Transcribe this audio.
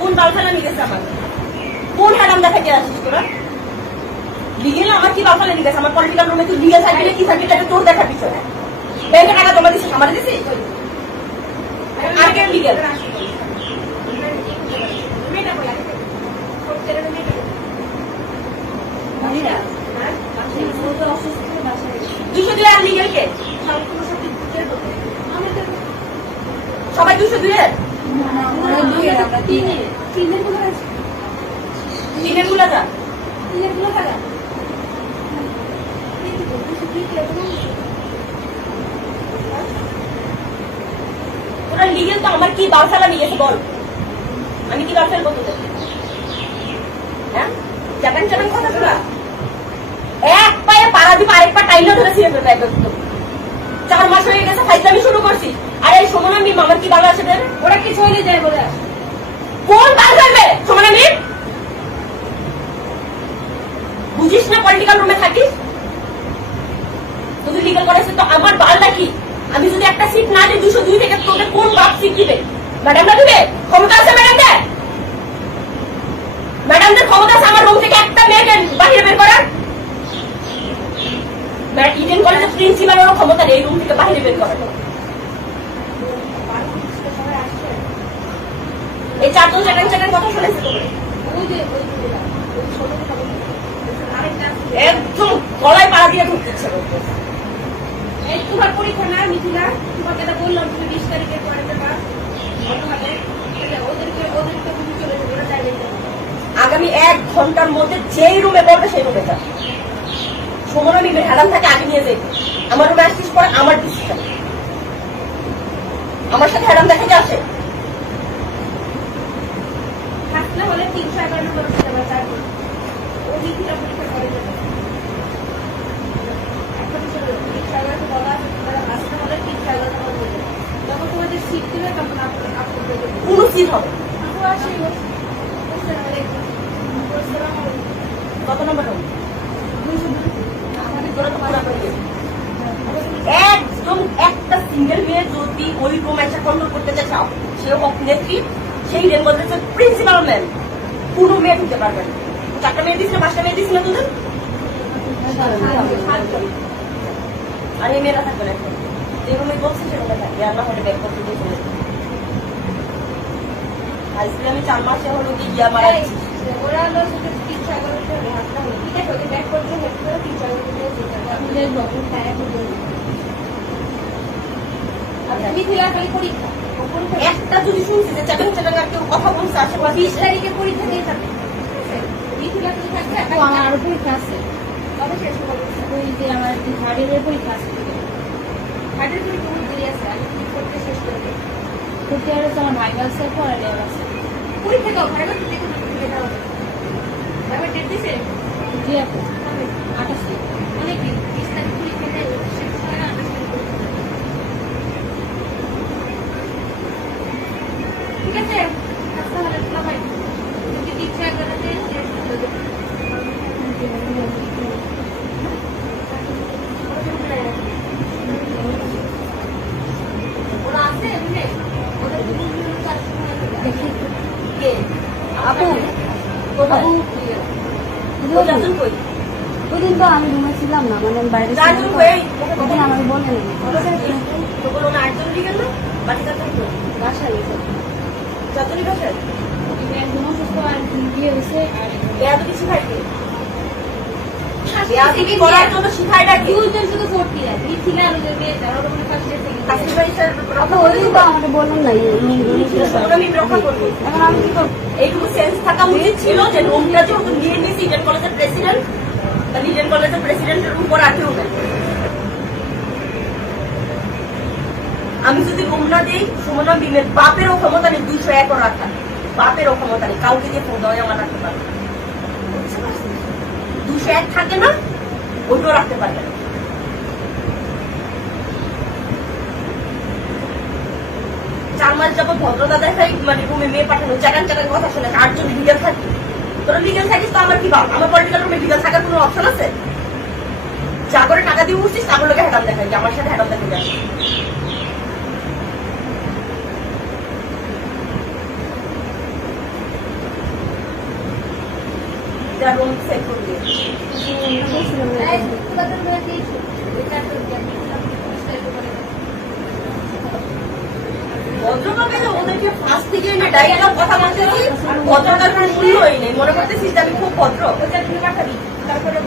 কোন বালখানা নিয়ে গেছে আমার? কোন হ্যারাম দেখাতে আসিস তোরা? লিগেল আমার কি বালখানা নিয়ে গেছে? আমার পলিটিক্যাল রুমে তুই লিগেল সার্টিফিকেট কি সার্টিফিকেট তোর দেখার পিছনে ব্যাংকে টাকা জমা দিছিস, আমার দিছিস? আর কে লিগেল? দুশো দুই আর লিগেল কে? সবাই 202 এর? তিনের গুলা যা তোরা লিগেল তো আমার কি বালখানা নিয়ে গেছে বল? আমি কি বালখানা করতে চাই? হ্যাঁ চাটান চাটান কথা তোরা এক পায়ে পাড়া দিব আরেক পা টাইলও ধরেছি। 4 মাস হয়ে গেছে ফাইজলামি শুরু করছি। আর এই সময় আমি মামার কি বাংলা আছে ওরা কিছু হইলে যায় বলে কোন বাল করবে সময় আমি বুঝিস না? পলিটিক্যাল রুমে থাকিস তুই লিগাল করেছিস তো আমার বাল নাকি? আমি যদি একটা সিট না দিই 202 থেকে তোকে কোন বাপ সিট দিবে? ম্যাডামরা দিবে? ক্ষমতা আছে ম্যাডামদের? ম্যাডামদের ক্ষমতা আছে আমার রুম থেকে একটা মেয়েকে বাহিরে বের করার? ইডেন কলেজের প্রিন্সিপালেরও ক্ষমতা নেই এই রুম থেকে বাহিরে বের করার। এই 4 জন চাটান কথা শুনেছে একদম গলায় পাড়া দিয়ে ঢুকতেছে। তোমার পরীক্ষা না মিথিলা? তোমাকে তো বললাম তুমি 20 তারিখের পরে আগামী 1 ঘন্টার মধ্যে যেই রুমে পড়বে সেই রুমে যা। সময় মিলে হেরাম থাকে আগে নিয়ে যাই। আমার রুমে আসছিস পরে আমার ডিসিশন। আমার সাথে হেরাম দেখাতে আসে থাকলে হলে 311 নম্বর সিলেবাস আছে ও মিথিলা পরীক্ষা করে যাবে। এখন চলো 311 বলা আছে তোমরা আসলে হলে 311 নম্বর বলে যখন তোমাদের সিট দিবে তখন আপনাদের কোনো সিট হবে আপু আসি কত নম্বর হবে? 202 আমাদের তোরা তো পুরা করে দিয়েছে। একদম একটা সিঙ্গেল মেয়ে যদি ওই রোম্যান্সটা কন্ট্রোল করতে চাও সেও নেত্রী সেই রেল বলতেছে প্রিন্সিপাল ম্যাম কোনো মেয়ে ঢুকতে পারবে না। 4টা মেয়ে দিস না 5টা মেয়ে দিস না তোদের? আর এই মেয়েরা থাকবে না এখন যে রুমে বলছে সে রুমে থাকবে আর না হলে ব্যাক করতে দিয়ে চলে আজকে আমি 4 মাসে হলো কি গিয়া মারা ওরা হলো সেটা 311 হাতটা হলো ঠিক আছে ওকে ব্যাক করতে হেল্প করে 311 দিয়ে যেতে আমি যে ডকুমেন্ট টাইপ করে মিথিলা খালি পরীক্ষা একটা যদি শুনছি যে চাটাং চাটাং আর কেউ কথা বলছে আশেপাশে 20 তারিখে পরীক্ষা দিয়ে থাকবে মিথিলা তুমি থাকবে আমার আরো পরীক্ষা আছে কবে শেষ হবে? ওই যে আমার হার্ডের পরীক্ষা আছে হার্ডের পরীক্ষা বহুত দেরি আছে আমি কি করতে শেষ করে দেব করতে আর আমার ভাইবা আছে পড়া দেওয়া আছে পরীক্ষা দাও ভাইবা কি দেখো দাও ভাইবা ডেট দিছে জি আপু 28 অনেক দিন 20 তারিখ পরীক্ষা দেয় শেষ হয় না 28 ঠিক আছে আচ্ছা হলে তোলা ভাই যদি ইচ্ছা করে দেন ওরা আছে এমনি ওদের কে আপু আপু যাচ্ছেন কই? ওইদিন তো আমি রুমে ছিলাম না মানে বাইরে ওদিন আমাকে বলেন তো বলো না 8 জন লিখে গেল বাকি 4 জন বাসায় গেছে 4 জনই বাসায় একদম অসুস্থ আর বিয়ে হয়েছে আর বিয়া তো কিছু খাইছে বিয়া থেকে করার জন্য শিখাইটা কি দুইজন শুধু ভর্তি আছে মিথিলা আর ওদের বিয়ে তারা ওখানে ফার্স্ট ইয়ার থেকে কাছে পয়সা আপু ওদিন তো আমাকে বললেন না আমি রক্ষা করব এখন আমি কি করব? এইটুকু সেন্স থাকা উচিত ছিল যে রুমটা যখন নিয়ে নিয়েছি ইডেন কলেজের প্রেসিডেন্ট বা ইডেন কলেজের প্রেসিডেন্টের উপর রাখি হবে। আমি যদি রুম না দিই সুমনা বিমের বাপেরও ক্ষমতা নেই 201 রাখা বাপেরও ক্ষমতা নেই কাউকে দিয়ে ফোন দেওয়া আমার রাখতে পারবে 201 থাকে না ওইটাও রাখতে পারবে না। 4 মাস যাবো ভদ্রতা দেখাই মানে রুমে মেয়ে পাঠানো চাটান চাটান কথা শুনে 8 জন লিগাল থাকি তোরা লিগাল থাকিস তো আমার কি বাপ আমার পলিটিক্যাল রুমে লিগাল থাকার কোনো অপশন আছে? যা করে টাকা দিয়ে উঠছিস তারপর লোকে হ্যাডাম দেখাই যে আমার সাথে হ্যাডাম দেখা যায় যা রুম সেট করবে ভদ্রভাবে ওদেরকে ফার্স্ট থেকে এনে ডাইরেক্ট কথা বলতেছি ভদ্রতার কোনো মূল্যই নেই মনে করতেছিস যে আমি খুব ভদ্র ওটা তুমি পাঠাবি তারপরে